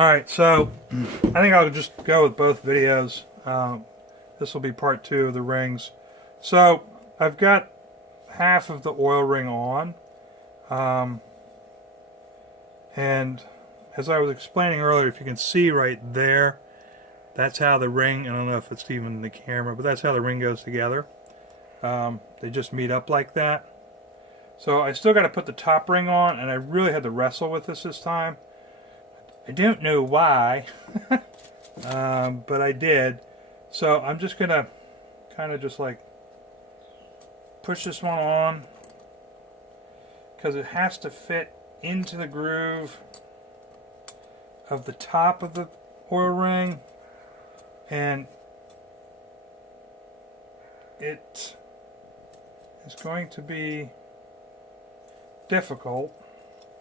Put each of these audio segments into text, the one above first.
Alright, so I think I'll just go with both videos. This will be part 2 of the rings. So I've got half of the oil ring on. And as I was explaining earlier, if you can see right there, that's how the ring, I don't know if it's even in the camera, but that's how the ring goes together. They just meet up like that. So I still got to put the top ring on, and I really had to wrestle with this time. I don't know why, but I did. So I'm just going to kind of just like push this one on, because it has to fit into the groove of the top of the oil ring, and it is going to be difficult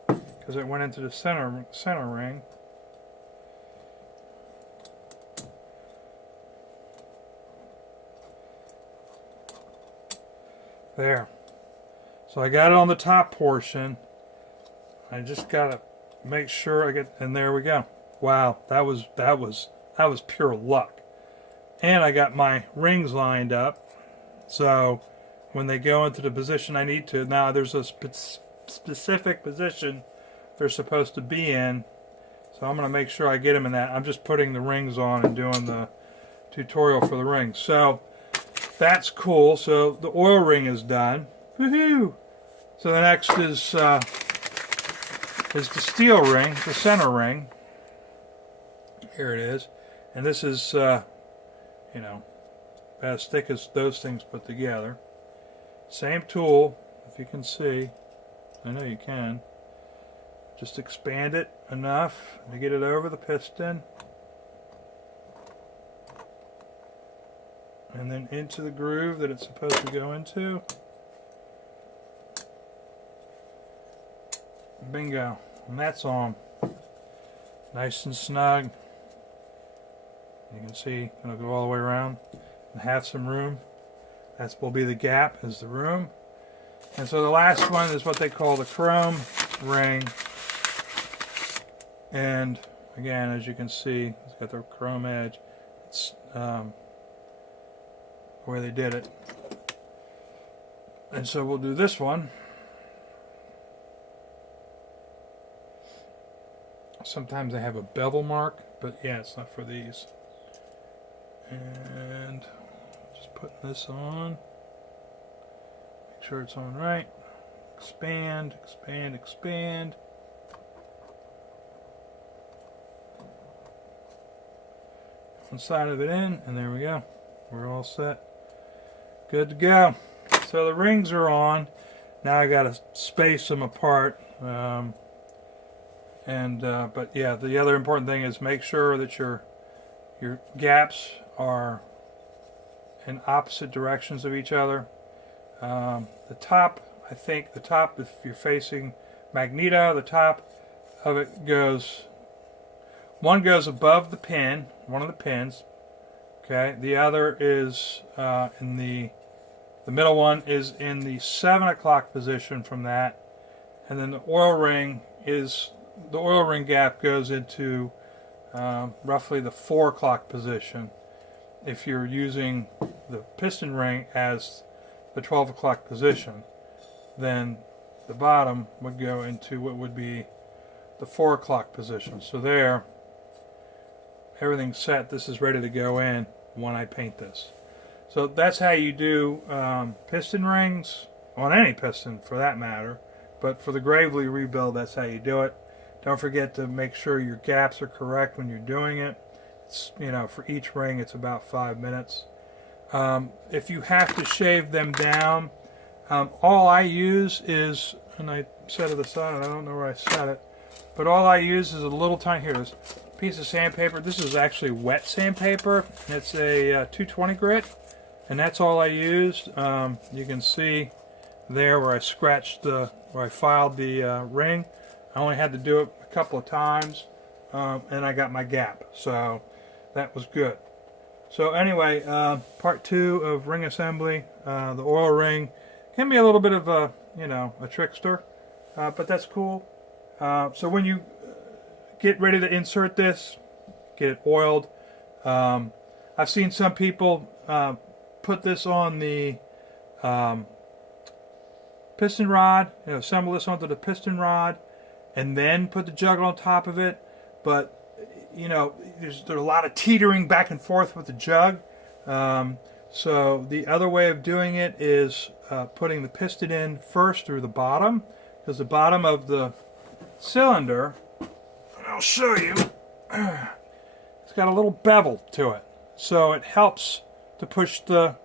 because it went into the center ring. There. So I got it on the top portion. I just gotta make sure I get, and there we go. Wow, that was pure luck. And I got my rings lined up, so when they go into the position I need to, now there's a specific position they're supposed to be in, so I'm gonna make sure I get them in that. I'm just putting the rings on and doing the tutorial for the rings. So that's cool. So the oil ring is done. Woohoo! So the next is the steel ring, the center ring. Here it is, and this is you know, about as thick as those things put together. Same tool, if you can see. I know you can. Just expand it enough to get it over the piston, and then into the groove that it's supposed to go into. Bingo. And that's on. Nice and snug. You can see it'll go all the way around and have some room. That will be the gap, is the room. And so the last one is what they call the chrome ring. And again, as you can see, it's got the chrome edge. It's where they did it. And so we'll do this one. Sometimes they have a bevel mark, but yeah, it's not for these. And just putting this on. Make sure it's on right. Expand, expand, expand. One side of it in, and there we go. We're all set. Good to go. So the rings are on. Now I got to space them apart. But yeah, the other important thing is make sure that your gaps are in opposite directions of each other. The top, I think the top, if you're facing magneto, the top of it goes, one goes above the pin, one of the pins, okay, the other is in the middle one is in the 7 o'clock position from that, and then the oil ring gap goes into roughly the 4 o'clock position if you're using the piston ring as the 12 o'clock position. Then the bottom would go into what would be the 4 o'clock position. So there, everything's set. This is ready to go in when I paint this. So that's how you do piston rings, on any piston for that matter, but for the Gravely rebuild, that's how you do it. Don't forget to make sure your gaps are correct when you're doing it. It's, you know, for each ring it's about 5 minutes. If you have to shave them down, all I use is, and I set it aside, and I don't know where I set it, but all I use is a little tiny, here it is, piece of sandpaper. This is actually wet sandpaper. It's a 220 grit, and that's all I used. You can see there where I scratched where I filed the ring. I only had to do it a couple of times, and I got my gap, so that was good. So anyway, part 2 of ring assembly. The oil ring can be a little bit of a, you know, a trickster, but that's cool. So when you get ready to insert this, get it oiled. I've seen some people put this on the piston rod, assemble this onto the piston rod, and then put the jug on top of it. But there's a lot of teetering back and forth with the jug. So the other way of doing it is putting the piston in first through the bottom, because the bottom of the cylinder, and I'll show you, it's got a little bevel to it, so it helps to push the